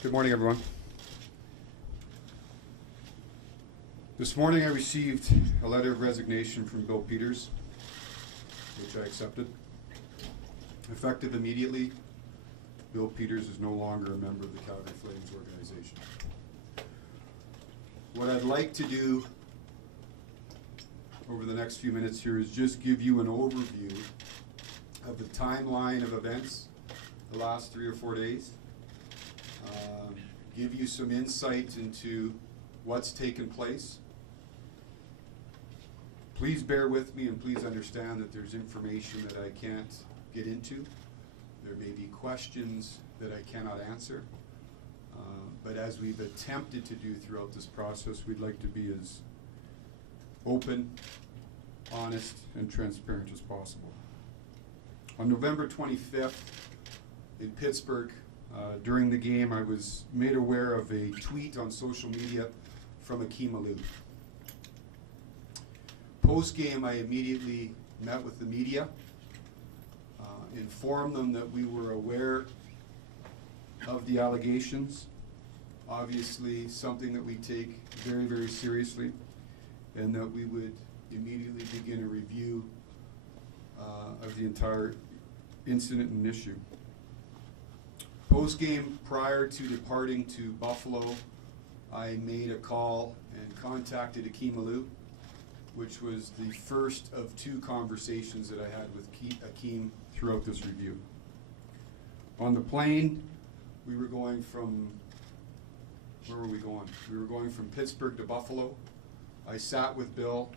Good morning, everyone. This morning I received a letter of resignation from Bill Peters, which I accepted. Effective immediately, Bill Peters is no longer a member of the Calgary Flames organization. What I'd like to do over the next few minutes here is just give you an overview of the timeline of events the last 3 or 4 days. Give you some insight into what's taken place. Please bear with me and please understand that there's information that I can't get into. There may be questions that I cannot answer. But as we've attempted to do throughout this process, we'd like to be as open, honest, and transparent as possible. On November 25th in Pittsburgh, during the game, I was made aware of a tweet on social media from Akeem Alou. Post-game, I immediately met with the media, informed them that we were aware of the allegations, obviously something that we take very, very seriously, and that we would immediately begin a review of the entire incident and issue. Post-game, prior to departing to Buffalo, I made a call and contacted Akeem Alou, which was the first of 2 conversations that I had with Akeem throughout this review. On the plane, we were going from, where were we going? We were going from Pittsburgh to Buffalo. I sat with Bill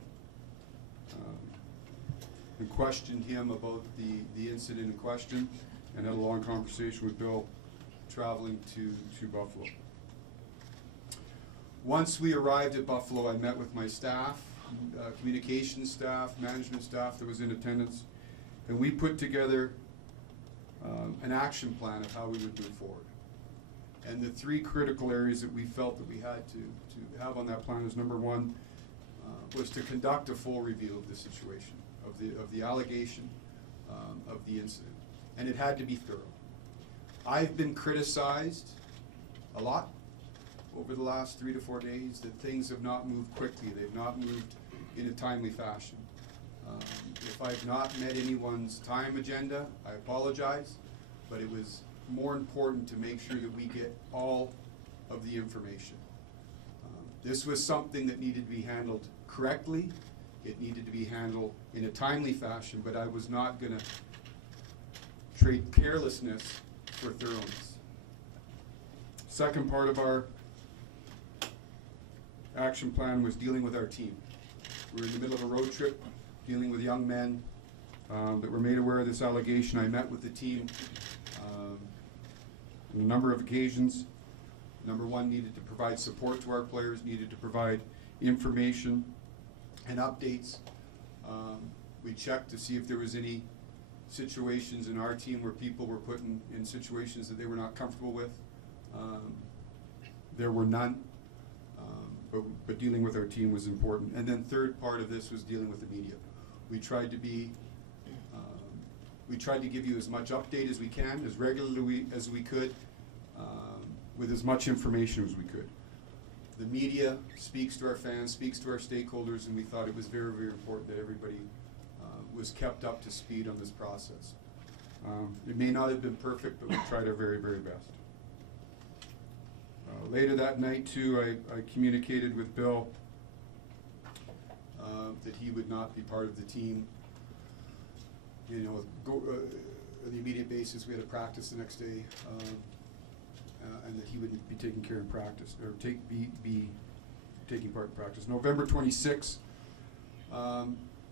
and questioned him about the incident in question, and had a long conversation with Bill traveling to Buffalo. Once we arrived at Buffalo, I met with my staff, communications staff, management staff that was in attendance, and we put together an action plan of how we would move forward. And the 3 critical areas that we felt that we had to have on that plan is, number 1, was to conduct a full review of the situation, of the allegation, of the incident. And it had to be thorough. I've been criticized a lot over the last 3 to 4 days that things have not moved quickly. They've not moved in a timely fashion. If I've not met anyone's time agenda, I apologize, but it was more important to make sure that we get all of the information. This was something that needed to be handled correctly. It needed to be handled in a timely fashion, but I was not going to trade carelessness for thoroughness. Second part of our action plan was dealing with our team. We were in the middle of a road trip, dealing with young men that were made aware of this allegation. I met with the team on a number of occasions. Number 1, needed to provide support to our players, needed to provide information and updates. We checked to see if there was any situations in our team where people were put in situations that they were not comfortable with. There were none, but dealing with our team was important. And then third part of this was dealing with the media. We tried to give you as much update as we can, as regularly as we could, with as much information as we could. The media speaks to our fans, speaks to our stakeholders, and we thought it was very, very important that everybody was kept up to speed on this process. It may not have been perfect, but we tried our very, very best. Later that night, too, I communicated with Bill that he would not be part of the team. You know, on the immediate basis, we had a practice the next day, and that he wouldn't be taking care in practice, or be taking part in practice. November 26th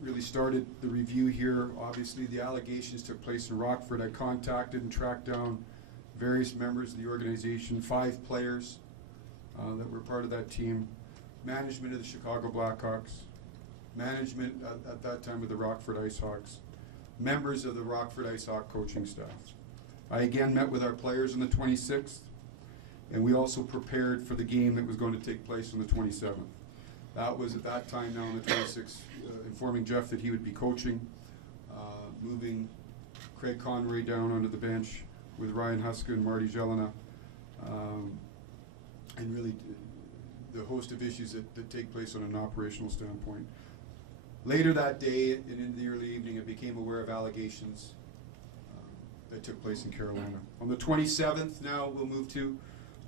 really started the review here. Obviously, the allegations took place in Rockford. I contacted and tracked down various members of the organization, 5 players that were part of that team, management of the Chicago Blackhawks, management at that time of the Rockford IceHawks, members of the Rockford IceHawk coaching staff. I again met with our players on the 26th, and we also prepared for the game that was going to take place on the 27th. That was at that time now on the 26th, informing Geoff that he would be coaching, moving Craig Conroy down onto the bench with Ryan Huska and Marty Jelena, and really the host of issues that take place on an operational standpoint. Later that day and in the early evening, I became aware of allegations that took place in Carolina. On the 27th, now we'll move to,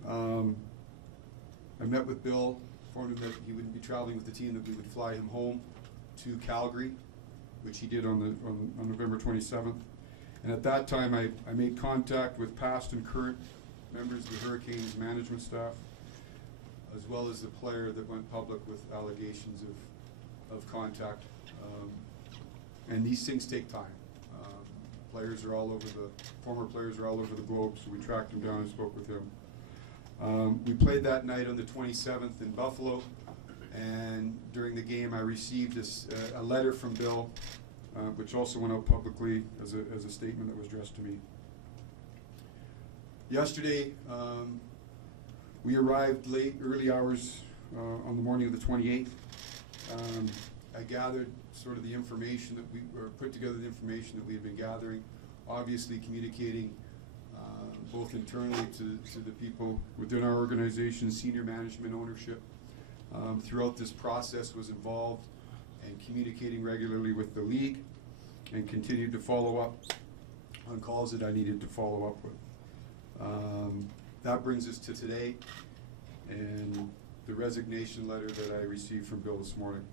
I met with Bill, informed him that he wouldn't be traveling with the team, that we would fly him home to Calgary, which he did on November 27th. And at that time, I made contact with past and current members of the Hurricanes management staff, as well as the player that went public with allegations of contact. And these things take time. Players are all over former players are all over the globe, so we tracked him down and spoke with him. We played that night on the 27th in Buffalo, and during the game I received a letter from Bill, which also went out publicly as a statement that was addressed to me. Yesterday, we arrived early hours on the morning of the 28th. I gathered sort of the information put together the information that we had been gathering, obviously communicating both internally to the people within our organization, senior management, ownership. Throughout this process was involved and communicating regularly with the league, and continued to follow up on calls that I needed to follow up with. That brings us to today and the resignation letter that I received from Bill this morning.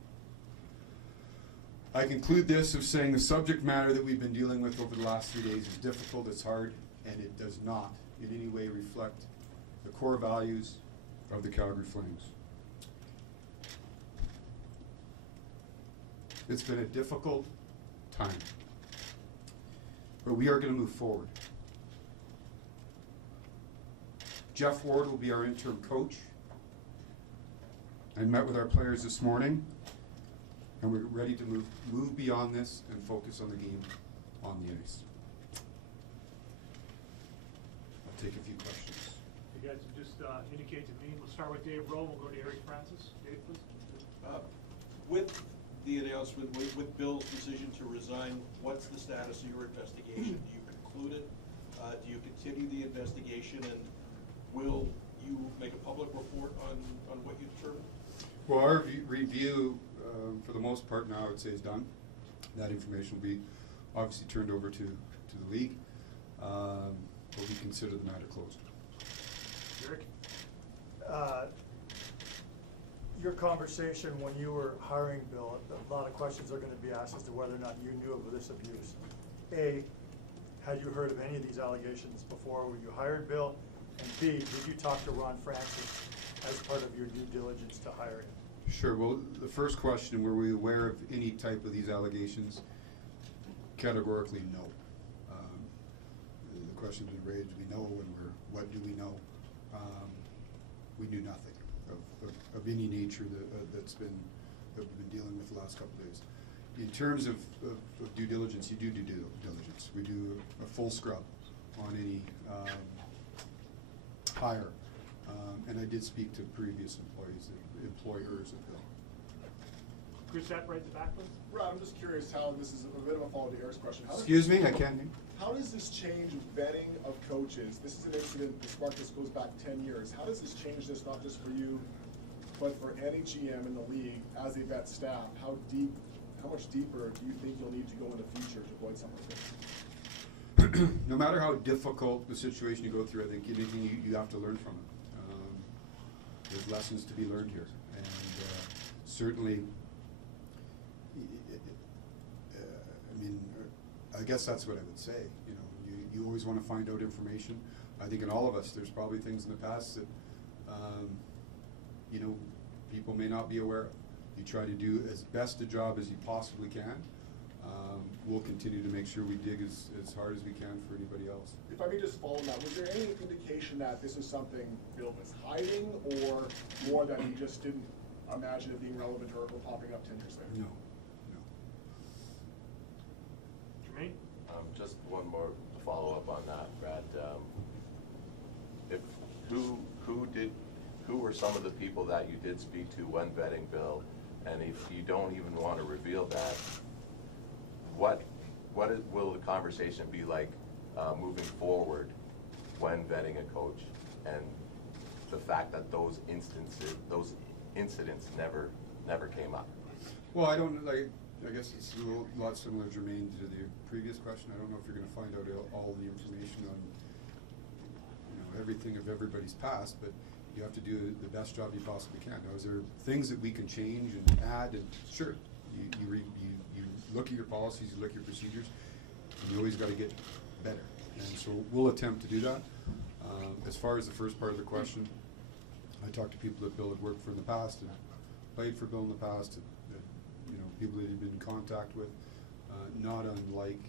I conclude this of saying the subject matter that we've been dealing with over the last 3 days is difficult, it's hard, and it does not in any way reflect the core values of the Calgary Flames. It's been a difficult time, but we are going to move forward. Geoff Ward will be our interim coach. I met with our players this morning, and we're ready to move beyond this and focus on the game on the ice. I'll take a few questions. You guys just indicate to me. We'll start with Dave Rowe. We'll go to Eric Francis. Dave, please. With the announcement, with Bill's decision to resign, what's the status of your investigation? Do you conclude it? Do you continue the investigation, and will you make a public report on what you determine? Well, our review, for the most part now, I would say, is done. That information will be obviously turned over to the league, but we consider the matter closed. Eric? Your conversation when you were hiring Bill, a lot of questions are going to be asked as to whether or not you knew of this abuse. A, had you heard of any of these allegations before when you hired Bill? And B, did you talk to Ron Francis as part of your due diligence to hire him? Sure. Well, the first question, were we aware of any type of these allegations? Categorically, no. The question's been raised, do we know, and what do we know? We knew nothing of any nature that we've been dealing with the last couple of days. In terms of due diligence, you do due diligence. We do a full scrub on any hire, and I did speak to previous employers of Bill. Chris, that right at the back, please. Rob, I'm just curious how this is a bit of a follow to Eric's question. Excuse me, I can't. How does this change vetting of coaches? This is an incident, the spark this goes back 10 years. How does this change this, not just for you, but for any GM in the league as they vet staff? How much deeper do you think you'll need to go in the future to avoid something like this? No matter how difficult the situation you go through, I think anything you have to learn from it. There's lessons to be learned here, and certainly, I mean, I guess that's what I would say. You know, you always want to find out information. I think in all of us, there's probably things in the past that you know, people may not be aware of. You try to do as best a job as you possibly can. We'll continue to make sure we dig as hard as we can for anybody else. If I may just follow that, was there any indication that this is something Bill was hiding, or more that he just didn't imagine it being relevant or popping up 10 years later? No. Jermaine? Just one more to follow up on that, Brad. Who were some of the people that you did speak to when vetting Bill? And if you don't even want to reveal that, what will the conversation be like moving forward when vetting a coach? and the fact that those incidents never came up. Well, I don't, like, I guess it's a lot similar, Jermaine, to the previous question. I don't know if you're gonna find out all the information on, everything of everybody's past, but you have to do the best job you possibly can. Now, is there things that we can change and add? And sure, you look at your policies, you look at your procedures, and you always gotta get better. And so we'll attempt to do that. As far as the first part of the question, I talked to people that Bill had worked for in the past and played for Bill in the past, and, people that he'd been in contact with, not unlike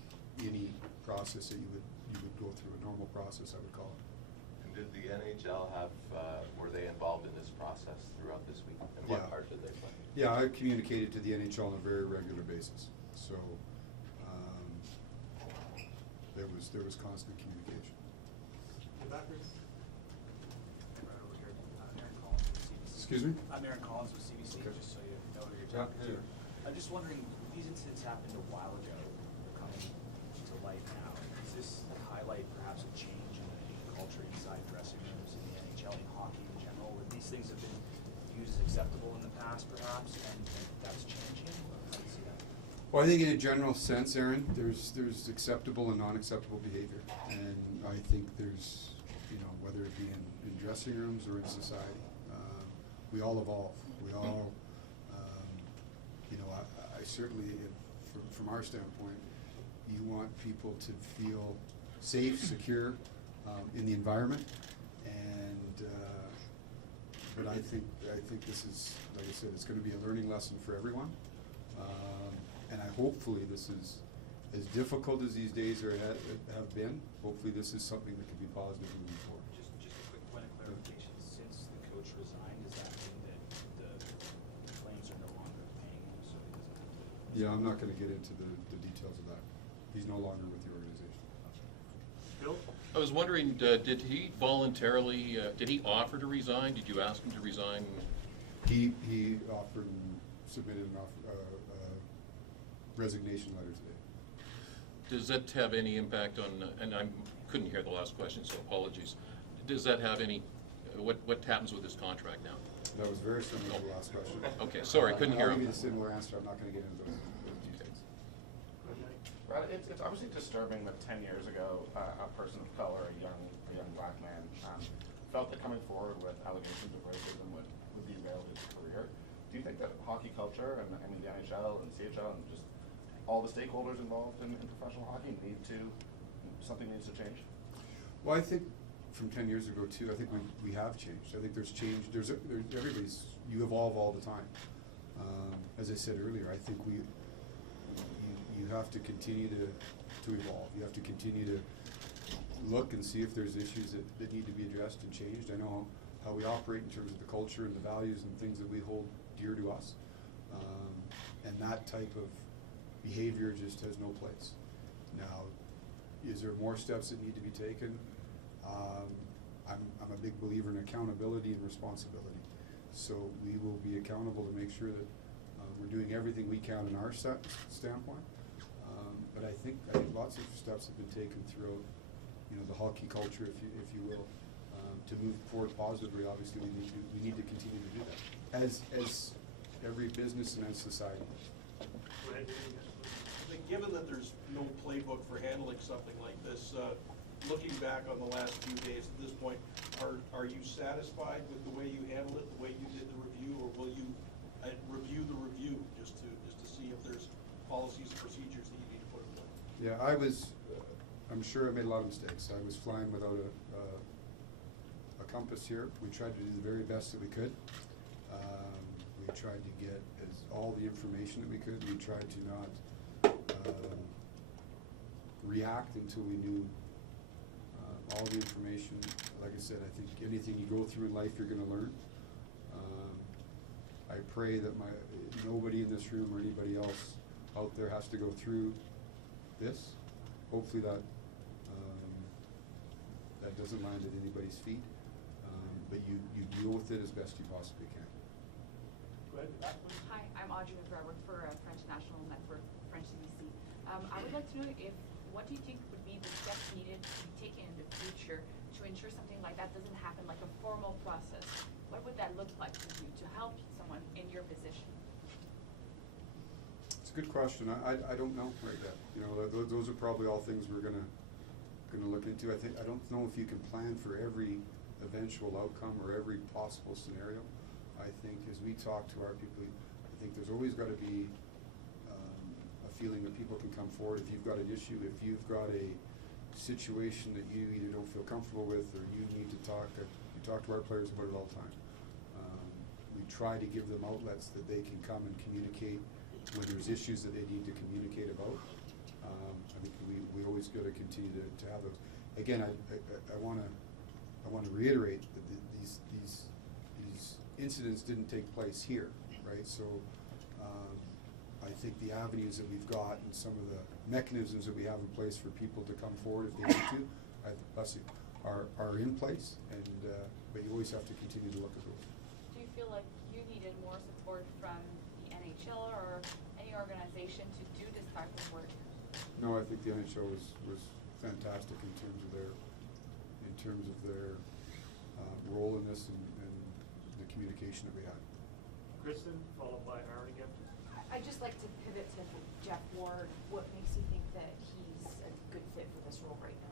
any process that you would go through, a normal process, I would call it. And did the NHL have, were they involved in this process throughout this week? And what Yeah. part did they play? Yeah, I communicated to the NHL on a very regular basis, so, there was constant communication. Excuse me? I'm Aaron Collins with CBC, Okay. just so you know who you're Yeah, talking to. I'm just wondering, these incidents happened a while ago, they're coming to light now. Does this highlight perhaps a change in the culture inside dressing rooms in the NHL and hockey in general? Where these things have been used as acceptable in the past perhaps, and that's changing? Or how do you see that? Well, I think in a general sense, Aaron, there's acceptable and non-acceptable behavior. And I think there's, whether it be in dressing rooms or in society, we all evolve. We all, I certainly, from our standpoint, you want people to feel safe, secure in the environment. And, but I think this is, like I said, it's gonna be a learning lesson for everyone. And hopefully this is, as difficult as these days have been, hopefully this is something that can be positive moving forward. Just a quick point of clarification, since the coach resigned, does that mean that the Flames are no longer paying him, so he doesn't have to? Yeah, I'm not gonna get into the details of that. He's no longer with the organization. Bill? I was wondering, did he voluntarily, did he offer to resign? Did you ask him to resign? He offered and submitted an resignation letter today. Does that have any impact on, and I couldn't hear the last question, so apologies. Does that have any, what happens with his contract now? That was very similar to the last question. Okay, sorry, couldn't hear I'll him. give you a similar answer. I'm not gonna get into those details. Brad, it's obviously disturbing that 10 years ago, a person of color, a young black man, felt that coming forward with allegations of racism would derail his career. Do you think that hockey culture, and I mean the NHL and CHL and just all the stakeholders involved in professional hockey something needs to change? Well, I think from 10 years ago too, I think we have changed. I think there's change. You evolve all the time. As I said earlier, I think you have to continue to evolve. You have to continue to look and see if there's issues that need to be addressed and changed. I know how we operate in terms of the culture and the values and things that we hold dear to us. And that type of behavior just has no place. Now, is there more steps that need to be taken? I'm a big believer in accountability and responsibility. So we will be accountable to make sure that we're doing everything we can in our standpoint. But I think lots of steps have been taken throughout, the hockey culture, if you will, to move forward positively. Obviously, we need to continue to do that, as every business and as society. Go ahead, David. I think given that there's no playbook for handling something like this, looking back on the last few days at this point, are you satisfied with the way you handled it, the way you did the review, or will you review the review just to see if there's policies and procedures that you need to put in place? Yeah, I'm sure I made a lot of mistakes. I was flying without a compass here. We tried to do the very best that we could. We tried to get all the information that we could. We tried to not react until we knew all the information. Like I said, I think anything you go through in life, you're gonna learn. I pray that nobody in this room or anybody else out there has to go through this. Hopefully that doesn't land at anybody's feet, but you deal with it as best you possibly can. Go ahead, back, please. Hi, I'm Audrey McGregor. I work for French National Network, French CBC. I would like to know what do you think would be the steps needed to be taken in the future to ensure something like that doesn't happen, like a formal process? What would that look like for you to help someone in your position? It's a good question. I don't know right yet. You know, those are probably all things we're gonna look into. I don't know if you can plan for every eventual outcome or every possible scenario. I think as we talk to our people, I think there's always got to be a feeling that people can come forward if you've got an issue, if you've got a situation that you either don't feel comfortable with or you need to talk. We talk to our players about it all the time. We try to give them outlets that they can come and communicate when there's issues that they need to communicate about. I think we always got to continue to have those. Again, I want to reiterate that these incidents didn't take place here, right? So I think the avenues that we've got and some of the mechanisms that we have in place for people to come forward if they need to, are in place. And but you always have to continue to look at those. Do you feel like you needed more support from the NHL or any organization to do this type of work? No, I think the NHL was fantastic in terms of their role in this and the communication that we had. Kristen, followed by Aaron again. I'd just like to pivot to Geoff Ward. What makes you think that he's a good fit for this role right now?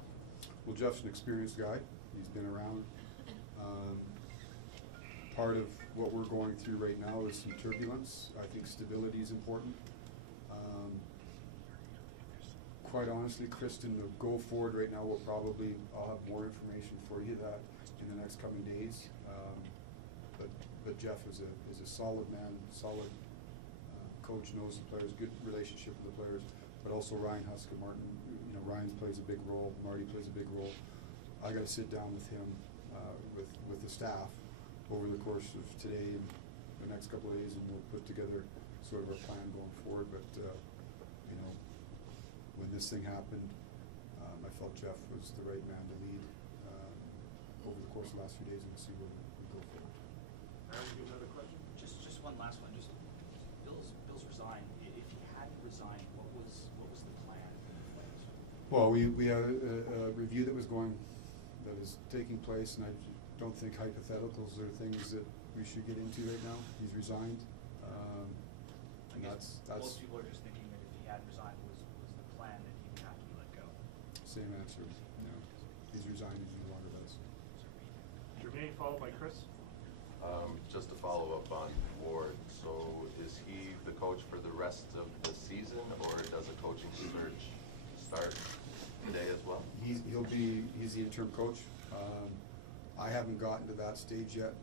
Well, Jeff's an experienced guy. He's been around. Part of what we're going through right now is some turbulence. I think stability is important. Quite honestly, Kristen, to go forward right now, I'll have more information for you that in the next coming days. But Geoff is a solid man, solid coach, knows the players, good relationship with the players, but also Ryan Huska, Martin, you know, Ryan plays a big role, Marty plays a big role. I got to sit down with him, with the staff over the course of today and the next couple of days, and we'll put together sort of a plan going forward. But you know, when this thing happened, I felt Geoff was the right man to lead over the course of the last few days, and we'll see where we go forward. Aaron, you have another question? Just one last one. Just Bill's resigned. If he hadn't resigned, what was the plan for the Flames? Well, we had a review that was taking place, and I don't think hypotheticals are things that we should get into right now. He's resigned. I guess most people are just thinking that if he hadn't resigned, was the plan that he would have to be let go? Same answer. No, he's resigned. He's no longer with us. Jermaine, followed by Chris. Just to follow up on Ward, so is he the coach for the rest of the season, or does a coaching search start today as well? He's the interim coach. I haven't gotten to that stage yet,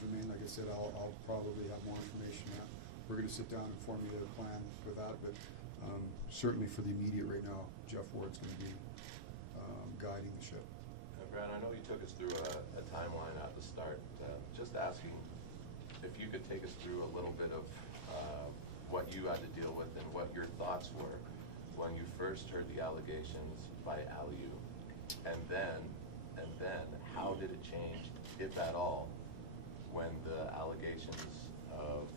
Jermaine. Like I said, I'll probably have more information now. We're going to sit down and formulate a plan for that, but certainly for the immediate right now, Geoff Ward's going to be guiding the ship. Brad, I know you took us through a timeline at the start. Just asking if you could take us through a little bit of what you had to deal with and what your thoughts were when you first heard the allegations by Aliu, and then how did it change, if at all, when the allegations of,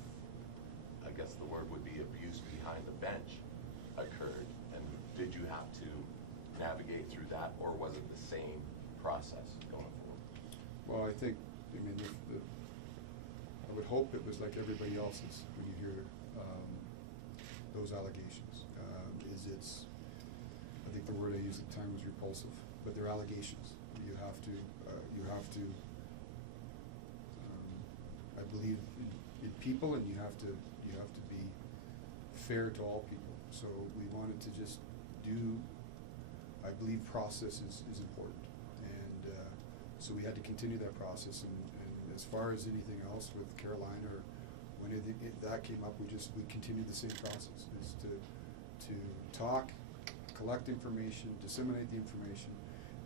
I guess the word would be abuse behind the bench occurred, and did you have to navigate through that, or was it the same process going forward? Well, I would hope it was like everybody else's when you hear those allegations. I think the word I used at the time was repulsive, but they're allegations. You have to. I believe in people, and you have to be fair to all people. So we wanted to just do. I believe process is important, and so we had to continue that process. And as far as anything else with Carolina or when that came up, we continued the same process: is to talk, collect information, disseminate the information.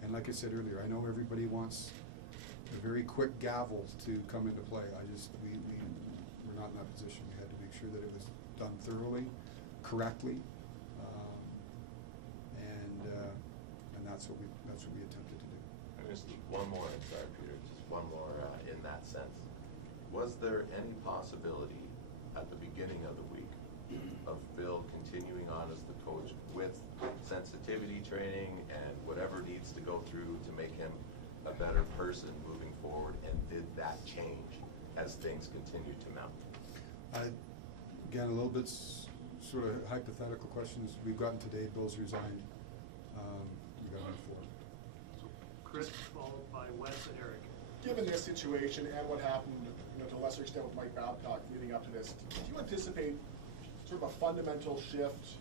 And like I said earlier, I know everybody wants a very quick gavel to come into play. We're not in that position. We had to make sure that it was done thoroughly, correctly, and that's what we attempted to do. And just one more, I'm sorry, Peter, just one more in that sense. Was there any possibility at the beginning of the week of Bill continuing on as the coach with sensitivity training and whatever needs to go through to make him a better person moving forward, and did that change as things continue to mount? Again, a little bit sort of hypothetical questions. We've gotten today, Bill's resigned. We got on four. So Chris, followed by Wes and Eric. Given this situation and what happened, to a lesser extent with Mike Babcock leading up to this, do you anticipate sort of a fundamental shift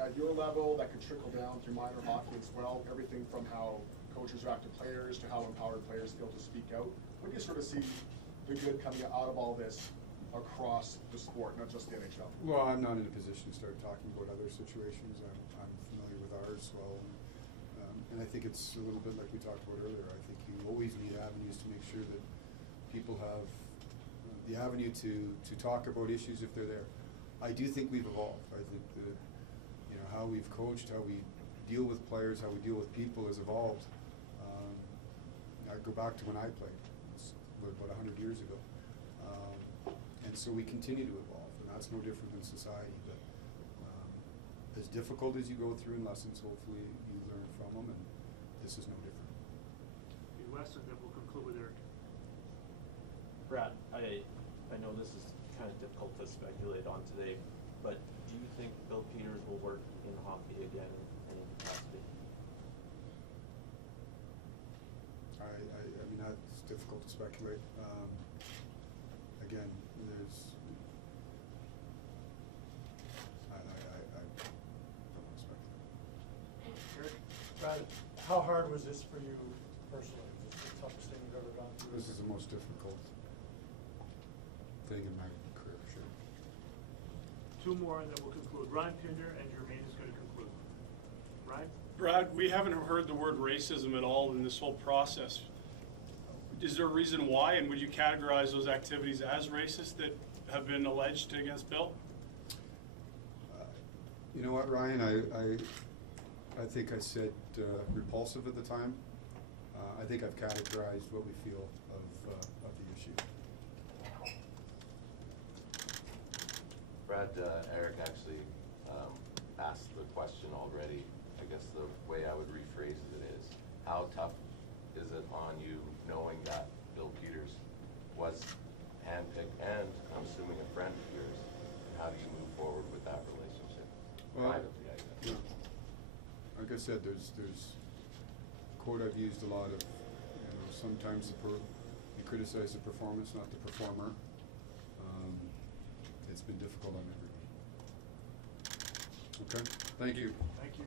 at your level that could trickle down through minor hockey as well? Everything from how coaches react to players to how empowered players feel to speak out. When do you sort of see the good coming out of all this across the sport, not just the NHL? Well, I'm not in a position to start talking about other situations. I'm familiar with ours well. And I think it's a little bit like we talked about earlier. I think you always need avenues to make sure that people have the avenue to talk about issues if they're there. I do think we've evolved. I think that, how we've coached, how we deal with players, how we deal with people has evolved. I go back to when I played. It's about 100 years ago. And so we continue to evolve, and that's no different than society. But as difficult as you go through in lessons, hopefully you learn from them, and this is no different. Wes, and then we'll conclude with Eric. Brad, I know this is kind of difficult to speculate on today, but do you think Bill Peters will work in hockey again in any capacity? I mean, that's difficult to speculate. Again, I don't want to speculate. Eric? Brad, how hard was this for you personally? Was this the toughest thing you've ever gone through? This is the most difficult thing in my career, sure. Two more, and then we'll conclude. Ryan Pinder and Jermaine is going to conclude. Ryan? Brad, we haven't heard the word racism at all in this whole process. Is there a reason why, and would you categorize those activities as racist that have been alleged against Bill? You know what, Ryan? I think I said repulsive at the time. I think I've categorized what we feel of the issue. Brad, Eric actually asked the question already. I guess the way I would rephrase it is, how tough is it on you knowing that Bill Peters was handpicked and, I'm assuming, a friend of yours? And how do you move forward with that relationship? Well, privately, I guess. Yeah. Like I said, there's a quote I've used a lot of, sometimes you criticize the performance, not the performer. It's been difficult on everybody. Okay, thank you. Thank you.